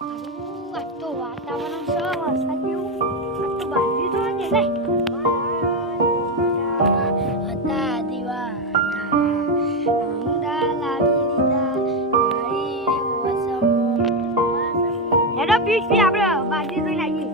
આજ તો વાતાવરણ છે વરસાદ જેવું. આજ તો બાજરી તો નથી લે. હતા દીવાના ઊંડા લાવી દીધા મારી વસમો. હેડો પીસી આપણે બાજરી જોઈ લાગી.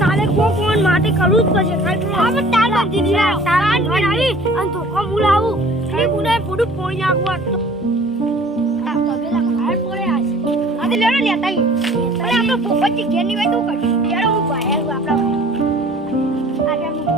કાલે કોણ માટે કરવું જ પડશે. કાલે તાર બાંધી દીધા તાર બનાવી અને ધોકો મુલાવું એ ગુનાય પોડું પોઈ નાખવા તો આ કબેલા ખાર પડે આજ આ લેડો લેતા ઈ અરે આપણો ભોપતજી ઘેર ની વાત તું કર લેડો હું ભાઈ આપડા આ